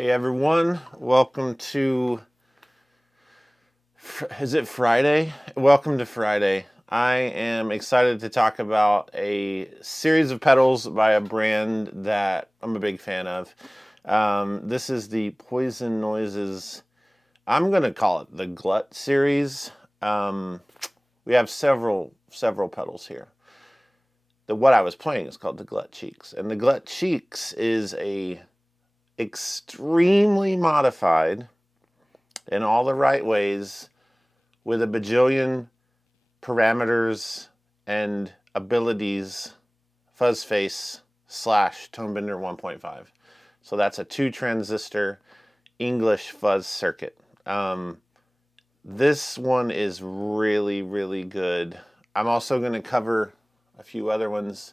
Hey everyone, welcome to, is it Friday? Welcome to Friday. I am excited to talk about a series of pedals by a brand that I'm a big fan of. This is the Poison Noises, I'm going to call it the Glut series. We have several pedals here. What I was playing is called the Glut Cheeks, and the Glut Cheeks is a extremely modified in all the right ways with a bajillion parameters and abilities fuzz face / Tonebender 1.5. So that's a 2-transistor English fuzz circuit. This one is really good. I'm also going to cover a few other ones.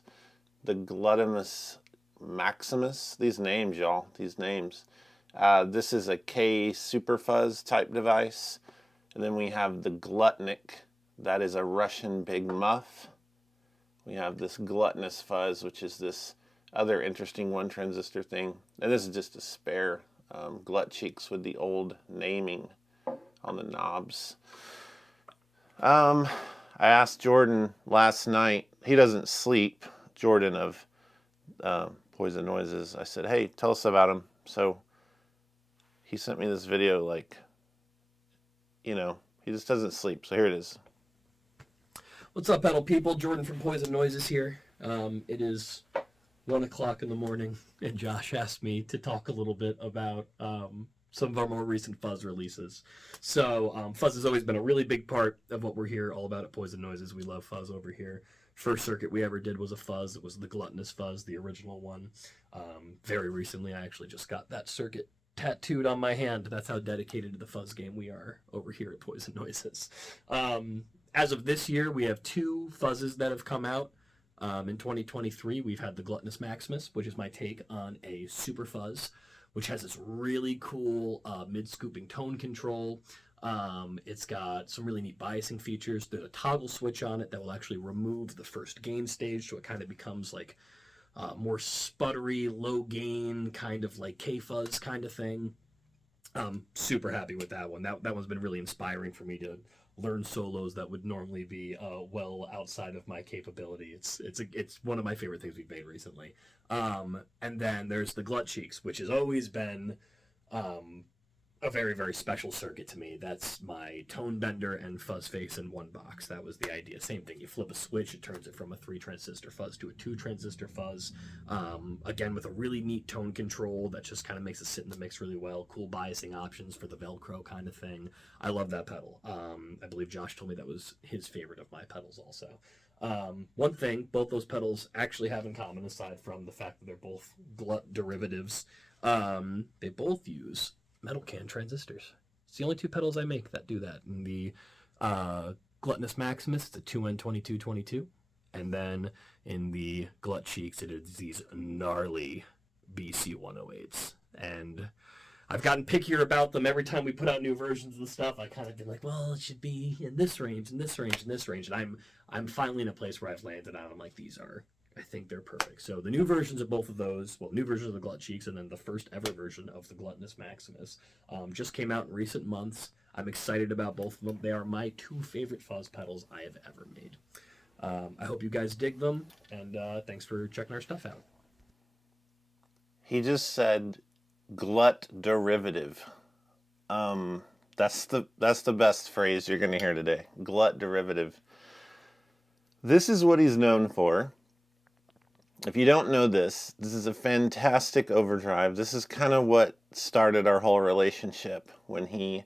The Glut Maximus. These names, y'all. These names. This is a K super fuzz type device. And then we have the Glutnik. That is a Russian big muff. We have this gluttonous fuzz, which is this other interesting 1-transistor thing. And this is just a spare Glut Cheeks with the old naming on the knobs. I asked Jordan last night. He doesn't sleep. Jordan of Poison Noises. I said, hey, tell us about him. So he sent me this video like, he just doesn't sleep. So here it is. What's up, pedal people? Jordan from Poison Noises here. It is 1 o'clock in the morning, and Josh asked me to talk a little bit about some of our more recent Fuzz releases. So Fuzz has always been a really big part of what we're here all about at Poison Noises. We love Fuzz over here. First circuit we ever did was a Fuzz. It was the Gluttonous Fuzz, the original one. Very recently, I actually just got that circuit tattooed on my hand. That's how dedicated to the Fuzz game we are over here at Poison Noises. As of this year, we have 2 Fuzzes that have come out. In 2023, we've had the Glut Maximus, which is my take on a Super Fuzz, which has this really cool mid-scooping tone control. It's got some really neat biasing features. There's a toggle switch on it that will actually remove the first gain stage, so it kind of becomes like more sputtery, low gain, kind of like K-Fuzz kind of thing. Super happy with that one. That one's been really inspiring for me to learn solos that would normally be well outside of my capability. It's one of my favorite things we've made recently. And then there's the Glut Cheeks, which has always been a very, very special circuit to me. That's my Tonebender and Fuzz face in one box. That was the idea. Same thing. You flip a switch, it turns it from a 3-transistor Fuzz to a 2-transistor Fuzz. Again, with a really neat tone control that just kind of makes it sit in the mix really well. Cool biasing options for the Velcro kind of thing. I love that pedal. I believe Josh told me that was his favorite of my pedals also. One thing both those pedals actually have in common, aside from the fact that they're both Glut derivatives, they both use metal can transistors. It's the only 2 pedals I make that do that. In the Gluttonous Maximus, it's a 2N2222. And then in the Glut Cheeks, it is these gnarly BC108s. And I've gotten pickier about them every time we put out new versions of the stuff. I kind of been like, well, it should be in this range, in this range, in this range. And I'm finally in a place where I've landed on. I'm like, I think they're perfect. So the new versions of both of those, new versions of the Glut Cheeks and then the first ever version of the Gluttonous Maximus just came out in recent months. I'm excited about both of them. They are my 2 favorite fuzz pedals I have ever made. I hope you guys dig them, and thanks for checking our stuff out. He just said Glut derivative. That's the best phrase you're going to hear today. Glut derivative. This is what he's known for. If you don't know this is a fantastic overdrive. This is kind of what started our whole relationship. When he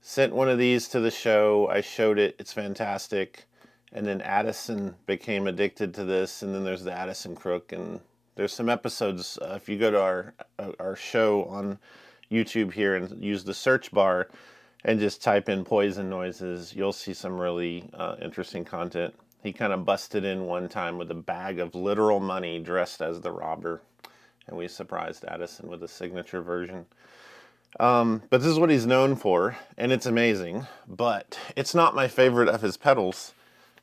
sent one of these to the show, I showed it. It's fantastic. And then Addison became addicted to this. And then there's the Addison Crook. And there's some episodes. If you go to our show on YouTube here and use the search bar and just type in Poison Noises, you'll see some really interesting content. He kind of busted in one time with a bag of literal money dressed as the robber. And we surprised Addison with a signature version. But this is what he's known for. And it's amazing. But it's not my favorite of his pedals.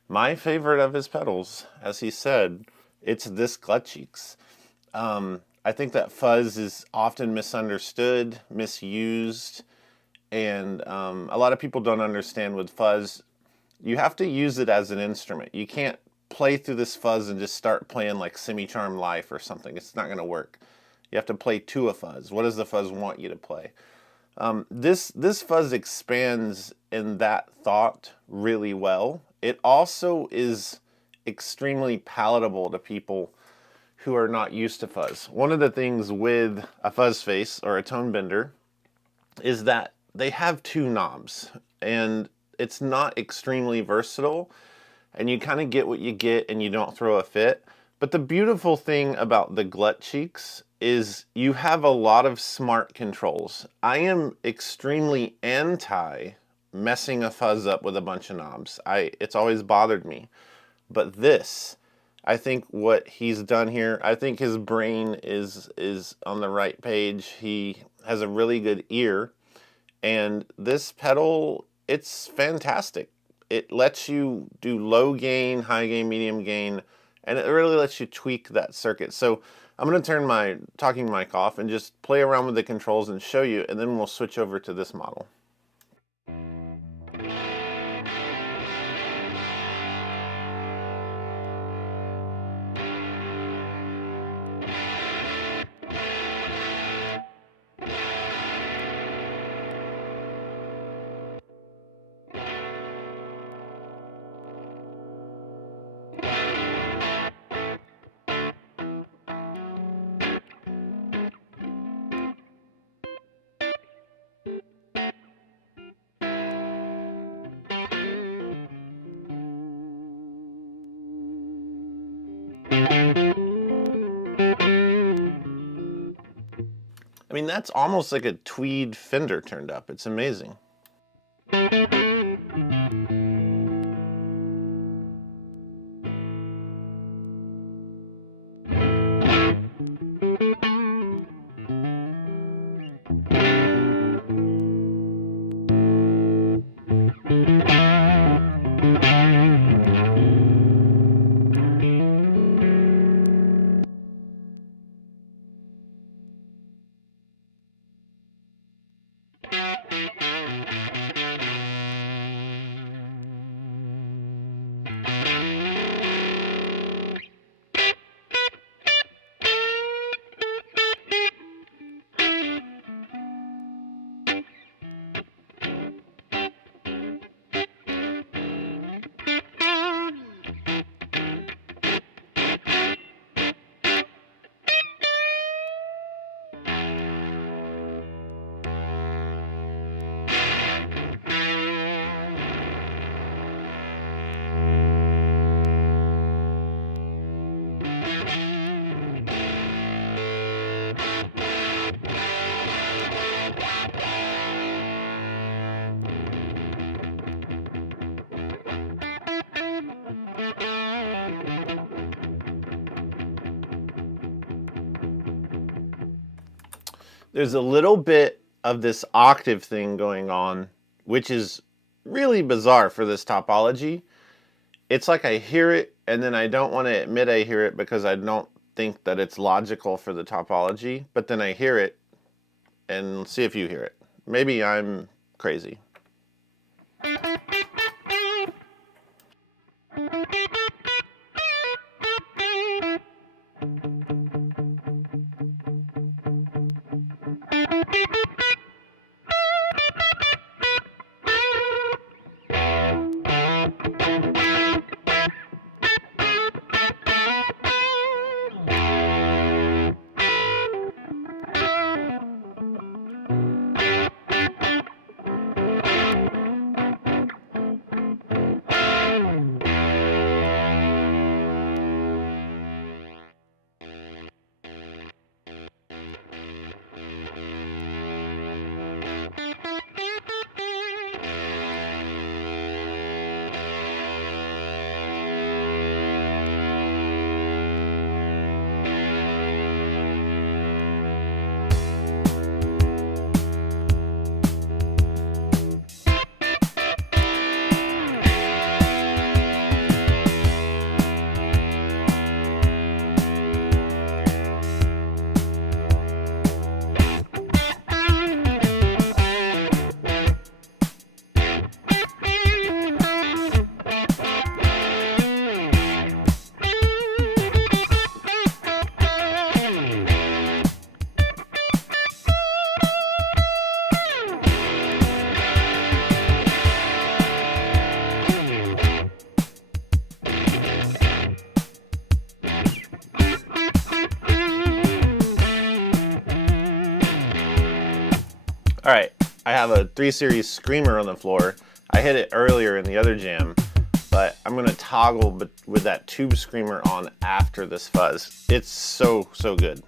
My favorite of his pedals, as he said, it's this Glut Cheeks. I think that fuzz is often misunderstood, misused, and a lot of people don't understand with fuzz, you have to use it as an instrument. You can't play through this fuzz and just start playing like Semi-Charm Life or something. It's not going to work. You have to play to a fuzz. What does the fuzz want you to play? This fuzz expands in that thought really well. It also is extremely palatable to people who are not used to fuzz. One of the things with a fuzz face or a Tonebender is that they have two knobs, and it's not extremely versatile, and you kind of get what you get and you don't throw a fit. But the beautiful thing about the Glut Cheeks is you have a lot of smart controls. I am extremely anti messing a fuzz up with a bunch of knobs. It's always bothered me. But this, I think what he's done here, I think his brain is on the right page. He has a really good ear, and this pedal, it's fantastic. It lets you do low gain, high gain, medium gain, and it really lets you tweak that circuit. So I'm going to turn my talking mic off and just play around with the controls and show you, and then we'll switch over to this model. I mean, that's almost like a tweed Fender turned up. It's amazing. There's a little bit of this octave thing going on, which is really bizarre for this topology. It's like I hear it, and then I don't want to admit I hear it because I don't think that it's logical for the topology, but then I hear it, and see if you hear it. Maybe I'm crazy. All right, I have a 3 Series Screamer on the floor. I hit it earlier in the other jam, but I'm gonna toggle with that tube screamer on after this fuzz. It's so good.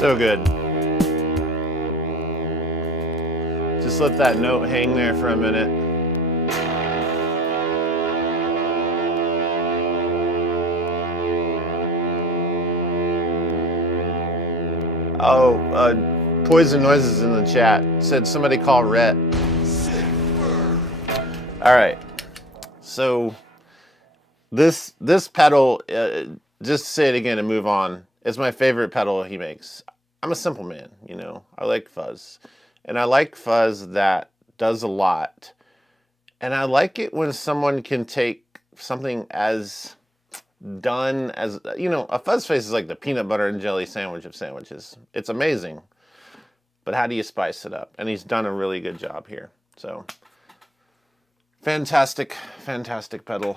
So good. Just let that note hang there for a minute. Oh, Poison Noises in the chat said somebody call Rhett. All right. So this pedal, just to say it again and move on, is my favorite pedal he makes. I'm a simple man, you know. I like fuzz. And I like fuzz that does a lot. And I like it when someone can take something as done as, you know, a fuzz face is like the peanut butter and jelly sandwich of sandwiches. It's amazing. But how do you spice it up? And he's done a really good job here. So, fantastic, fantastic pedal.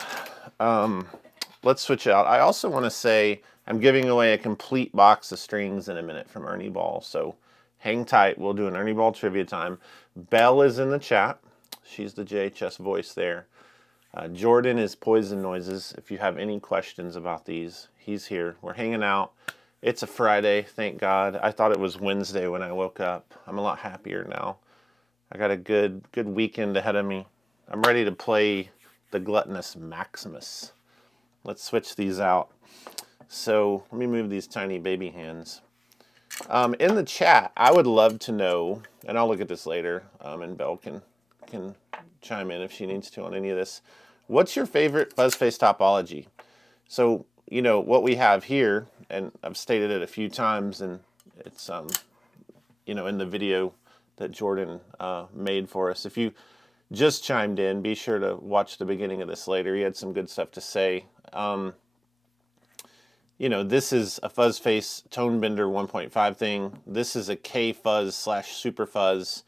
Let's switch out. I also want to say I'm giving away a complete box of strings in a minute from Ernie Ball. So hang tight. We'll do an Ernie Ball trivia time. Belle is in the chat. She's the JHS voice there. Jordan is Poison Noises. If you have any questions about these, he's here. We're hanging out. It's a Friday, thank God. I thought it was Wednesday when I woke up. I'm a lot happier now. I got a good weekend ahead of me. I'm ready to play the Glut Maximus. Let's switch these out. So let me move these tiny baby hands. In the chat, I would love to know, and I'll look at this later, and Belle can chime in if she needs to on any of this. What's your favorite fuzz face topology? So, you know, what we have here, and I've stated it a few times, and it's, you know, in the video that Jordan made for us. If you just chimed in, be sure to watch the beginning of this later. He had some good stuff to say. You know, this is a fuzz face Tonebender 1.5 thing. This is a K fuzz / super fuzz.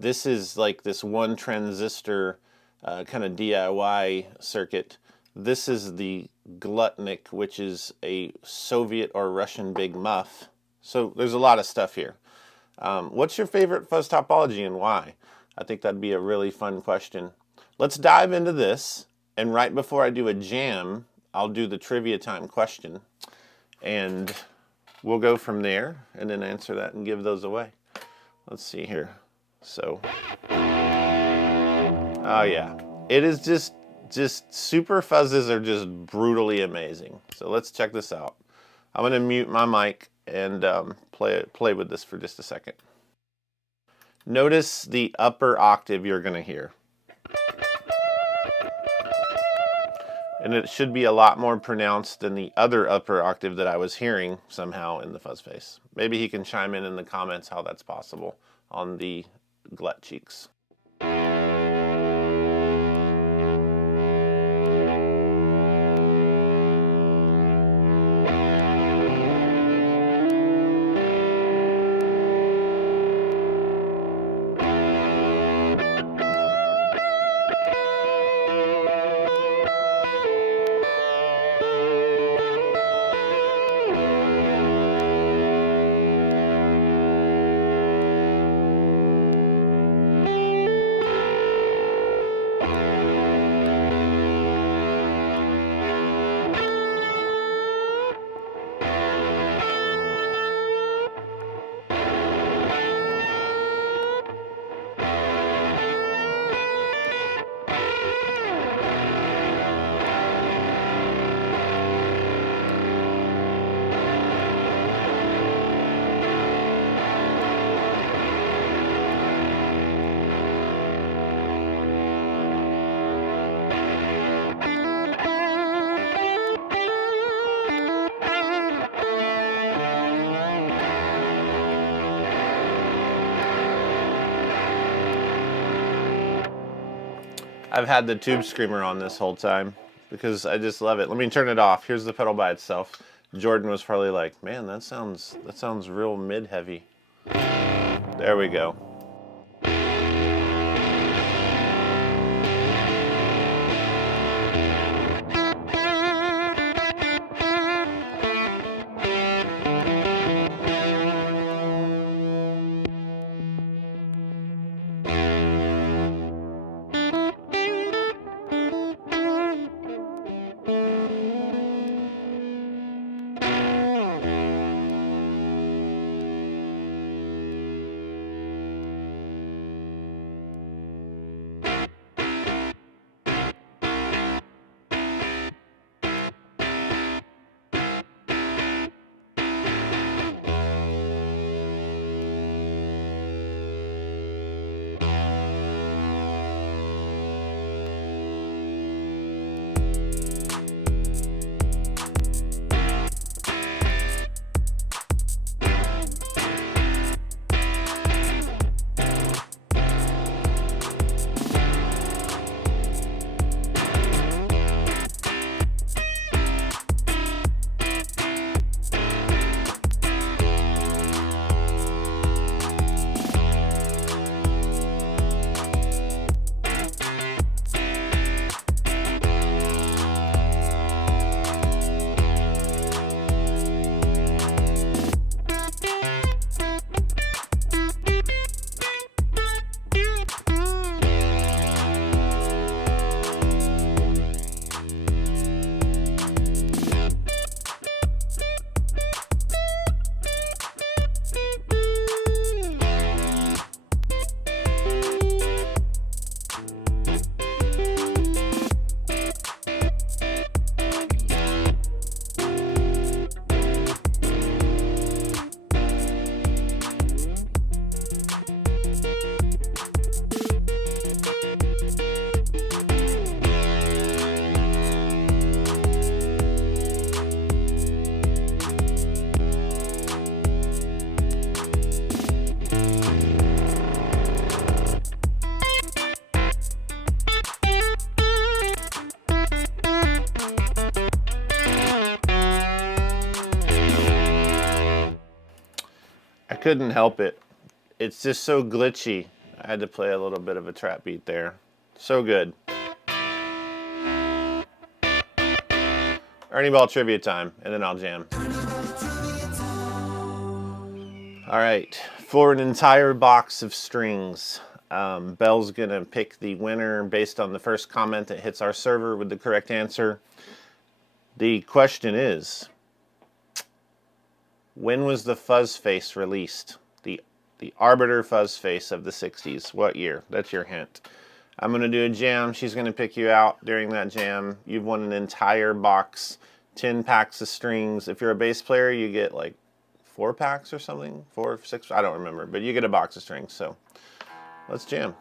This is like this one transistor kind of DIY circuit. This is the Glutnik, which is a Soviet or Russian big muff. So there's a lot of stuff here. What's your favorite fuzz topology and why? I think that'd be a really fun question. Let's dive into this, And right before I do a jam, I'll do the trivia time question. And we'll go from there and then answer that and give those away. Let's see here. So, oh yeah. It is just super fuzzes are just brutally amazing. So let's check this out. I'm going to mute my mic and play with this for just a second. Notice the upper octave you're going to hear. And it should be a lot more pronounced than the other upper octave that I was hearing somehow in the Fuzz Face. Maybe he can chime in the comments how that's possible on the Glut Cheeks. I've had the tube screamer on this whole time because I just love it. Let me turn it off. Here's the pedal by itself. Jordan was probably like, man, that sounds real mid-heavy. There we go. Couldn't help it. It's just so glitchy. I had to play a little bit of a trap beat there. So good. Ernie Ball trivia time, and then I'll jam. All right, for an entire box of strings, Bell's going to pick the winner based on the first comment that hits our server with the correct answer. The question is, when was the Fuzz face released? The Arbiter Fuzz face of the 60s. What year? That's your hint. I'm going to do a jam. She's going to pick you out during that jam. You've won an entire box, 10 packs of strings. If you're a bass player, you get like 4 packs or something. 4, 6, I don't remember. But you get a box of strings. So let's jam.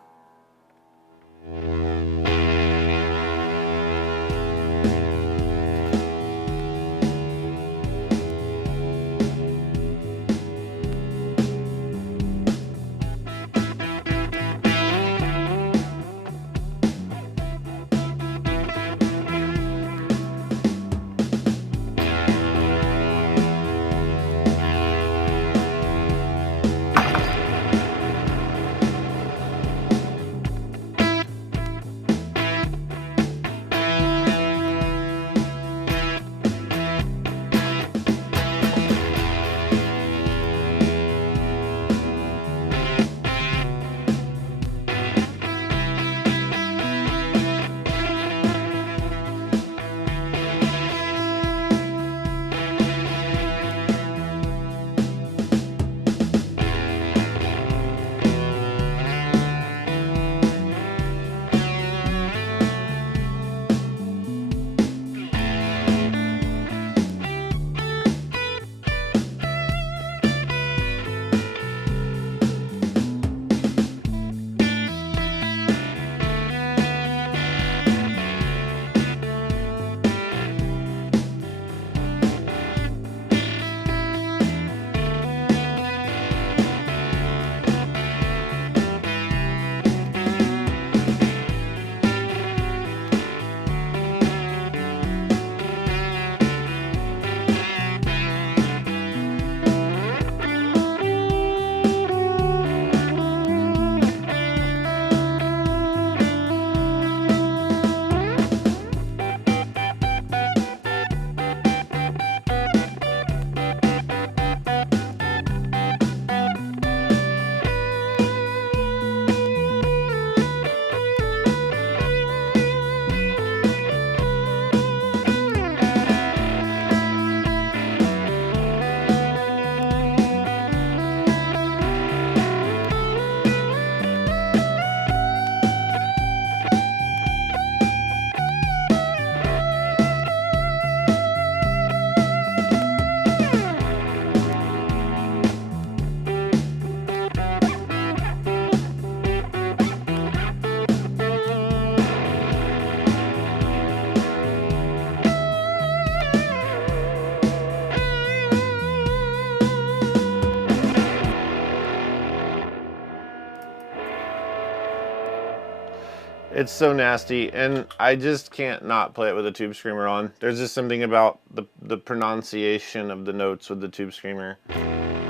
It's so nasty, and I just can't not play it with a tube screamer on. There's just something about the pronunciation of the notes with the tube screamer.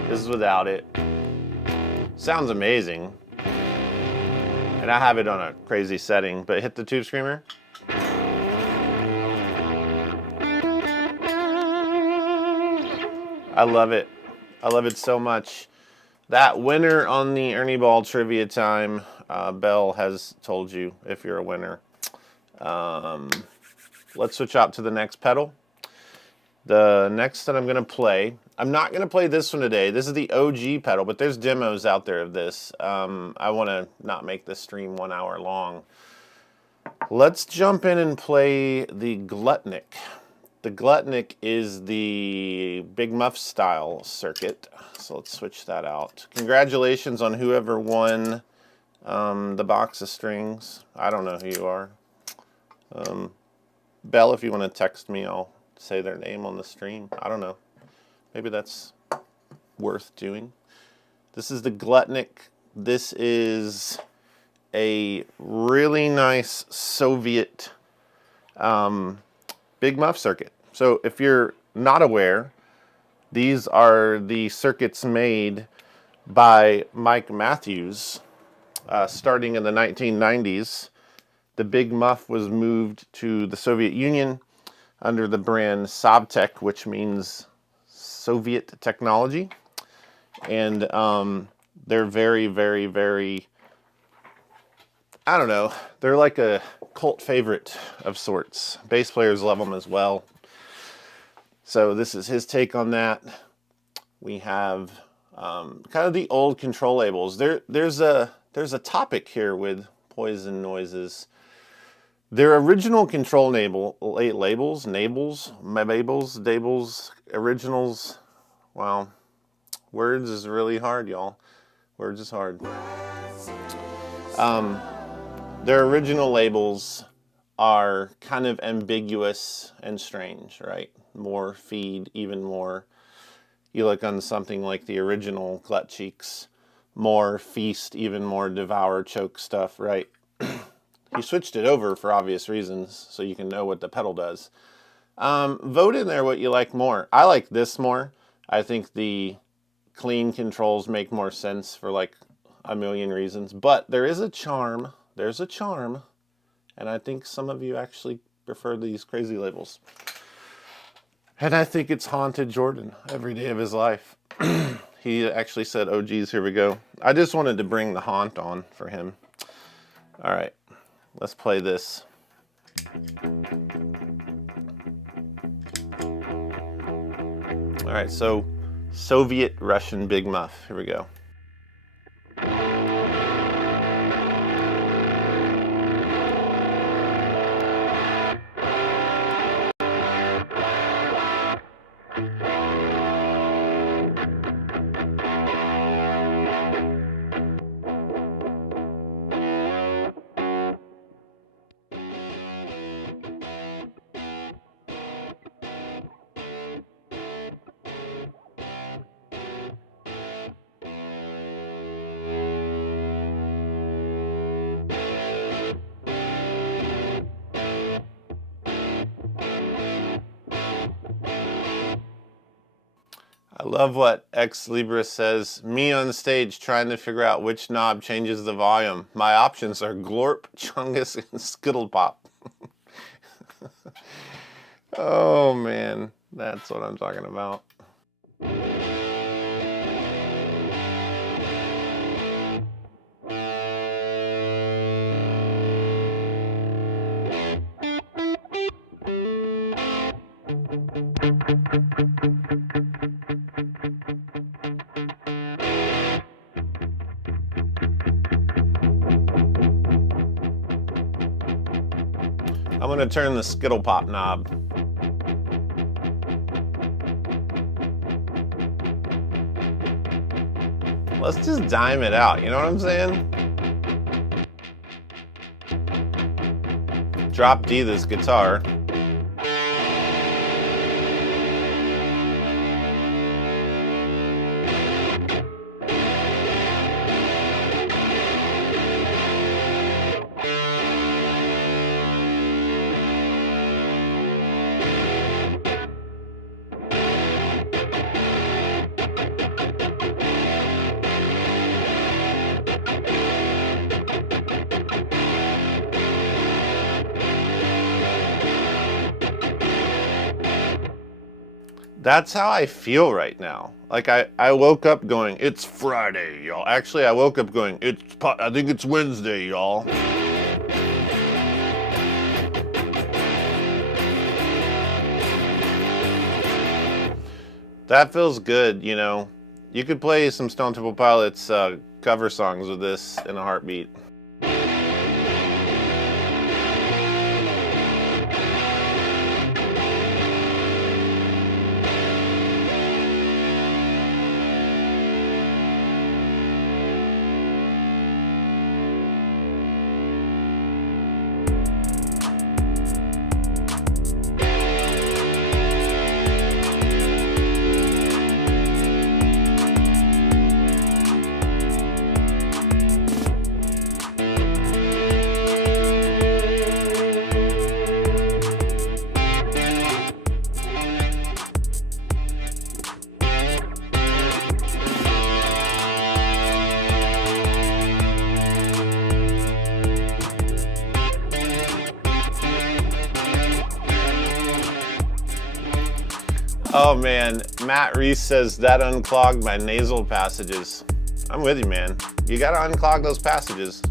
This is without it. Sounds amazing. And I have it on a crazy setting, but hit the tube screamer. I love it. I love it so much. That winner on the Ernie Ball trivia time, Bell has told you if you're a winner. Let's switch out to the next pedal. The next that I'm going to play, I'm not going to play this one today. This is the OG pedal, but there's demos out there of this. I want to not make this stream 1 hour long. Let's jump in and play the Glutnik. The Glutnik is the Big Muff style circuit, so let's switch that out. Congratulations on whoever won the box of strings. I don't know who you are. Bell, if you want to text me, I'll say their name on the stream. I don't know. Maybe that's worth doing. This is the Glutnik. This is a really nice Soviet Big Muff circuit. So if you're not aware, these are the circuits made by Mike Matthews starting in the 1990s. The Big Muff was moved to the Soviet Union under the brand Savtek, which means Soviet technology. And they're very, very, very I don't know. They're like a cult favorite of sorts. Bass players love them as well. So this is his take on that. We have kind of the old control labels. There's a topic here with Poison Noises. Their original control labels, originals. Wow, words is really hard, y'all. Words is hard. Their original labels are kind of ambiguous and strange, right? More feed, even more. You look on something like the original Glut Cheeks, more feast, even more devour, choke stuff, right? He switched it over for obvious reasons, so you can know what the pedal does. Vote in there what you like more. I like this more. I think the clean controls make more sense for like a million reasons, but there is a charm. There's a charm, and I think some of you actually prefer these crazy labels. And I think it's haunted Jordan every day of his life. He actually said, oh geez, here we go. I just wanted to bring the haunt on for him. All right, let's play this. All right, so Soviet Russian Big Muff, here we go. I love what Ex Libris says. Me on stage trying to figure out which knob changes the volume. My options are Glorp, Chungus, and Skittle Pop. Oh man, that's what I'm talking about. I'm going to turn the Skittle Pop knob. Let's just dime it out, you know what I'm saying? Drop D this guitar. That's how I feel right now. Like I woke up going, it's Friday, y'all. Actually, I woke up going, I think it's Wednesday, y'all. That feels good, you know. You could play some Stone Temple Pilots cover songs with this in a heartbeat. Oh man, Matt Reese says that unclogged my nasal passages. I'm with you, man. You gotta unclog those passages.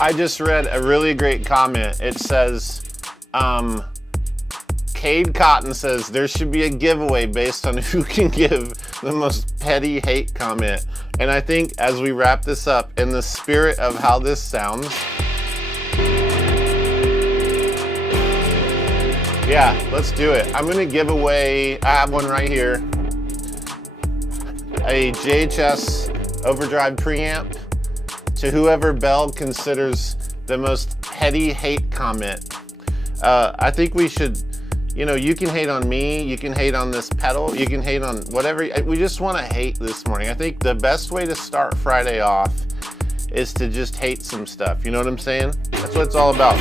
I just read a really great comment. It says, Cade Cotton says there should be a giveaway based on who can give the most petty hate comment. And I think as we wrap this up, in the spirit of how this sounds, yeah, let's do it. I'm gonna give away, I have one right here, a JHS Overdrive preamp to whoever Bell considers the most petty hate comment. I think we should, you know, you can hate on me, you can hate on this pedal, you can hate on whatever. We just want to hate this morning. I think the best way to start Friday off is to just hate some stuff. You know what I'm saying? That's what it's all about.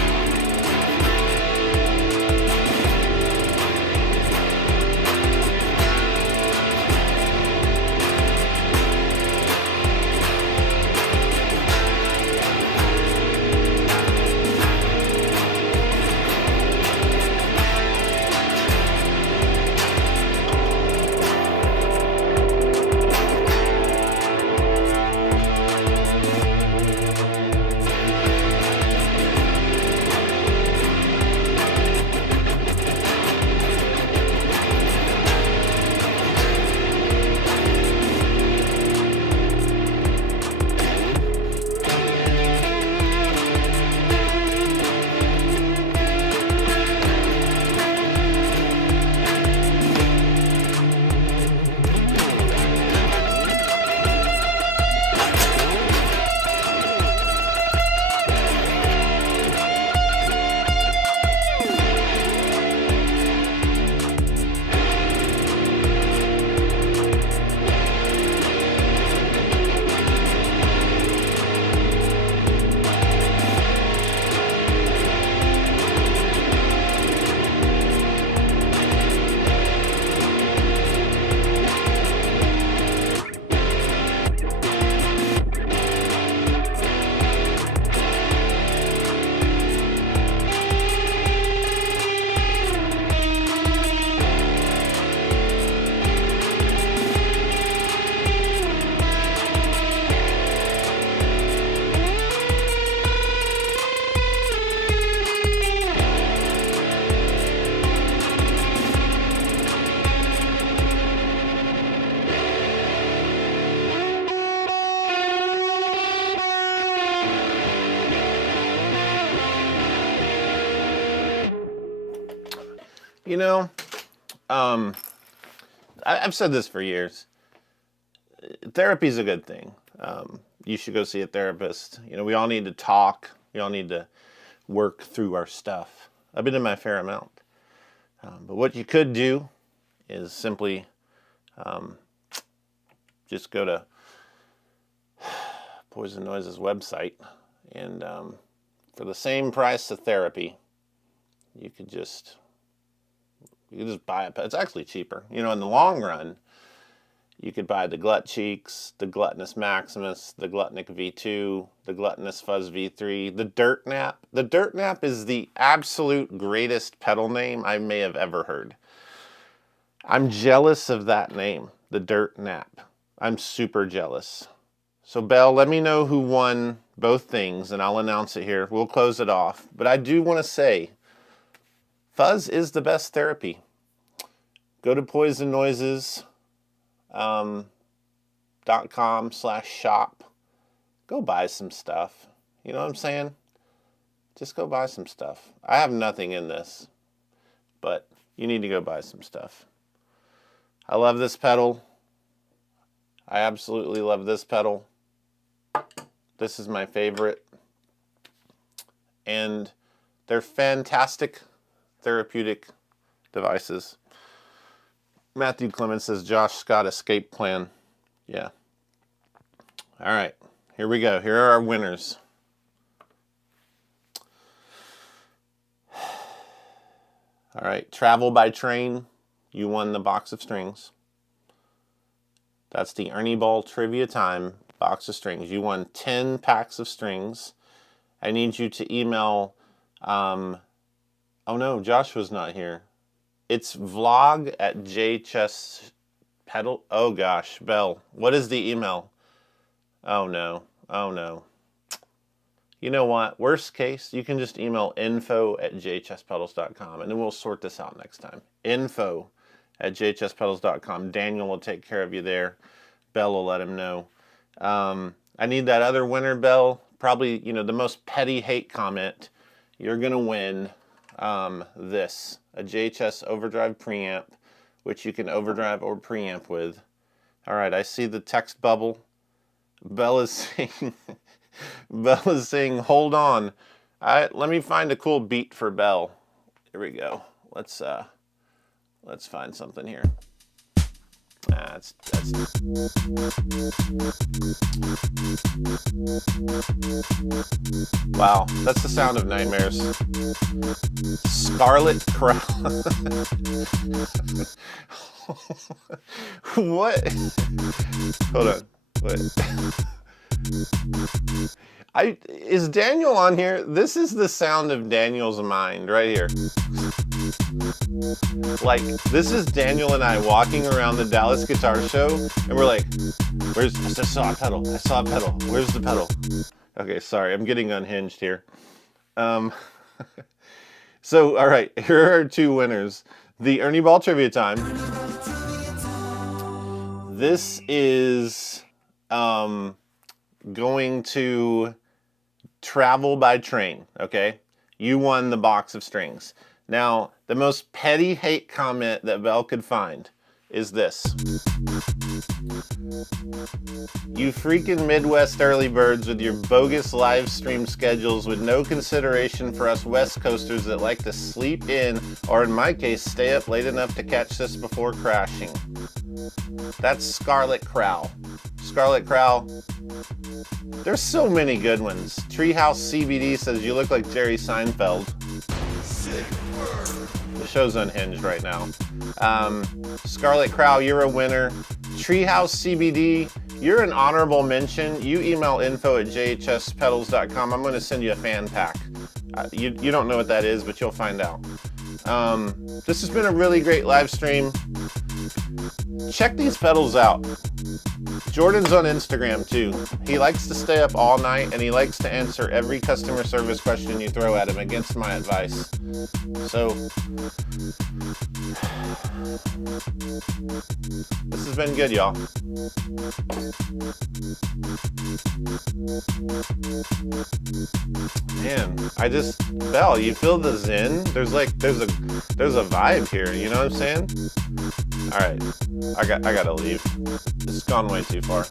You know, I've said this for years. Therapy's a good thing. You should go see a therapist. You know, we all need to talk. We all need to work through our stuff. I've been in my fair amount. But what you could do is simply just go to Poison Noise's website, and for the same price of therapy, you could just buy it. It's actually cheaper. You know, in the long run, you could buy the Glut Cheeks, the Glut Maximus, the Glutnik V2, the Gluttonous Fuzz V3, the Dirt Nap. The Dirt Nap is the absolute greatest pedal name I may have ever heard. I'm jealous of that name, the Dirt Nap. I'm super jealous. So Belle, let me know who won both things, and I'll announce it here. We'll close it off. But I do want to say, Fuzz is the best therapy. Go to poisonnoises.com/shop. Go buy some stuff. You know what I'm saying? Just go buy some stuff. I have nothing in this, but you need to go buy some stuff. I love this pedal. I absolutely love this pedal. This is my favorite. And they're fantastic therapeutic devices. Matthew Clemens says, Josh Scott escape plan. Yeah. All right. Here we go. Here are our winners. All right. Travel by train. You won the box of strings. That's the Ernie Ball Trivia Time box of strings. You won 10 packs of strings. I need you to email... Oh no, Joshua's not here. It's vlog@jchesspedal. Oh gosh, Belle, what is the email? Oh no, oh no. You know what? Worst case, you can just email info@jhspedals.com, and then we'll sort this out next time. info@jhspedals.com. Daniel will take care of you there. Bell will let him know. I need that other winner, Bell. Probably, you know, the most petty hate comment. You're going to win this, a JHS overdrive preamp, which you can overdrive or preamp with. All right, I see the text bubble. Bell is saying, Bell is saying, hold on. Let me find a cool beat for Bell. Here we go. Let's find something here. That's wow, that's the sound of nightmares. Scarlet Crown. What? Hold on. Wait. Is Daniel on here? This is the sound of Daniel's mind right here. Like, this is Daniel and I walking around the Dallas Guitar Show, and we're like, I saw a pedal. I saw a pedal. Where's the pedal? Okay, sorry, I'm getting unhinged here. So, all right, here are two winners. The Ernie Ball Trivia Time. This is going to travel by train, okay? You won the box of strings. Now, the most petty hate comment that Bell could find is this. You freaking Midwest early birds with your bogus live stream schedules with no consideration for us West Coasters that like to sleep in, or in my case, stay up late enough to catch this before crashing. That's Scarlet Crow. Scarlet Crow. There's so many good ones. Treehouse CBD says you look like Jerry Seinfeld. The show's unhinged right now. Scarlet Crow, you're a winner. Treehouse CBD, you're an honorable mention. You email info@jhspedals.com. I'm going to send you a fan pack. You don't know what that is, but you'll find out. This has been a really great live stream. Check these pedals out. Jordan's on Instagram too. He likes to stay up all night and he likes to answer every customer service question you throw at him against my advice. So, this has been good, y'all. Man, Bell, you feel the zen? There's a vibe here, you know what I'm saying? All right, I gotta leave. It's gone way too far.